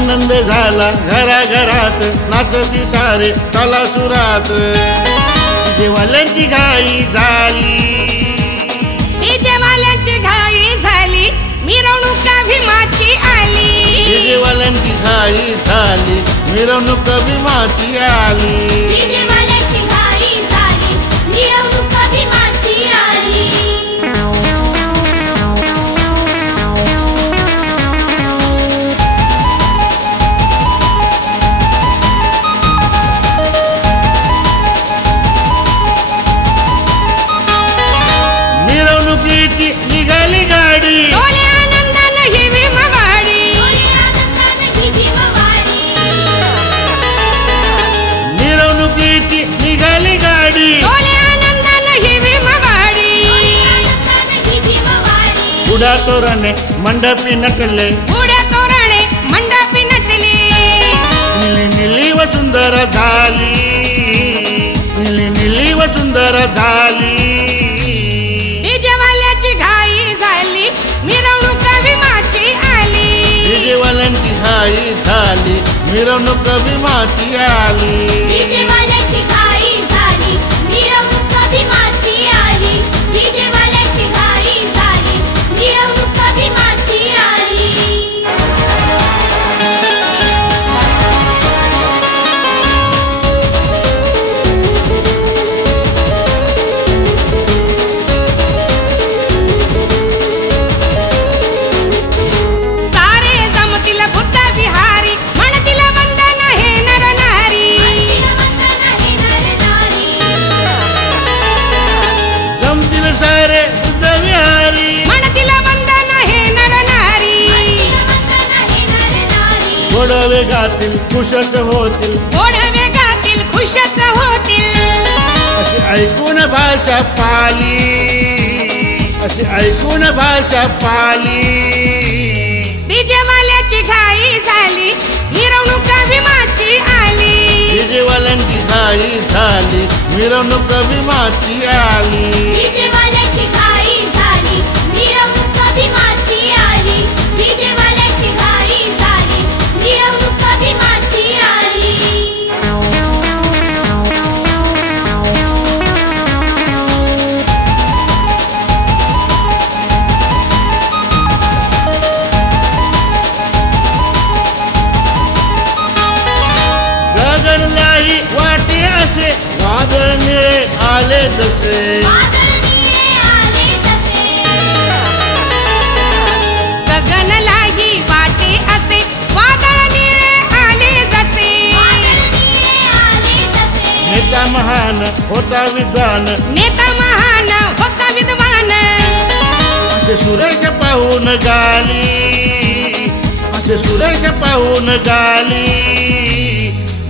आनंद झाला घराघरात नाचती सारे ताला सुरात डीजेवाल्यांची घाई झाली डीजेवाल्यांची घाई झाली मिरवणूक भीमाची आली डीजेवाल्यांची घाई झाली मिरवणूक भीमाची आली डीजेवाल्यांची घाई झाली मिरवणूक भीमाची आली मिरवणुकीची निघाली गाडी डोले आनंदाने ही भीमवाडी मिरवणुकीची निघाली गाडी डोले आनंदाने ही भीमवाडी पुढ्या तोरणे मंडपी नटले पुढ्या तोरणे मंडपी नटली निली निली व सुंदर झाली निली निली व सुंदर झाली डीजेवाल्याची घाई झाली मिरवणूक भीमाची आली डीजेवाल्यांची घाई झाली मिरवणूक भीमाची आली डीजेवाल्याची घाई झाली मिरवणूक भीमाची आली डीजेवाल्याची घाई झाली मिरवणूक भीमाची आली सारे जमतील बुद्ध विहारी म्हणतील वंदन हे नर नारी जमतील सारे बुद्ध विहारी म्हणतील वंदन हे नर नारी गोडवे गातील कुशक होतील गोडवे गातील खुशच होतील अशी ऐकून भाषा पाली अशी ऐकून भाषा पाली डीजेवाल्याची घाई झाली मिरवणूक भीमाची आली डीजेवाल्यांची घाई झाली मिरवणूक भीमाची आली डीजेवाल्याची घाई झाली मिरवणूक भीमाची आली डीजेवाल्याची घाई झाली मिरवणूक भीमाची आली गगनलाही वाटे असे वादळ निळे आले जसे गगनलाही वाटे असे वादळ निळे आले जसे नेता महान होता विद्वान नेता महान होता विद्वान असे सुरेश पाहून गाली असे सुरेश पाहून गाली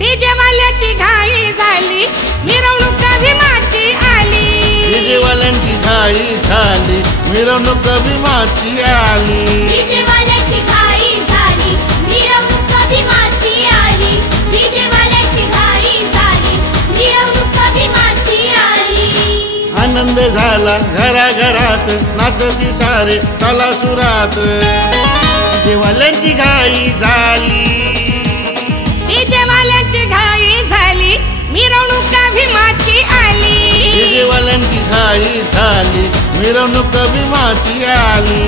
डीजेवाल्याची घाई झाली मिरवणूक भीमाची आली डीजेवाल्यांची घाई झाली मिरवणूक भीमाची आली डीजेवाल्याची घाई झाली मिरवणूक भीमाची आली डीजेवाल्याची घाई झाली मिरवणूक भीमाची आली आनंद झाला घराघरात नाचती सारे ताला सुरात डीजेवाल्यांची घाई झाली डीजेवाल्याची घाई झाली मिरवणूक भीमाची आली डीजेवाल्यांची घाई झाली मिरवणूक भीमाची आली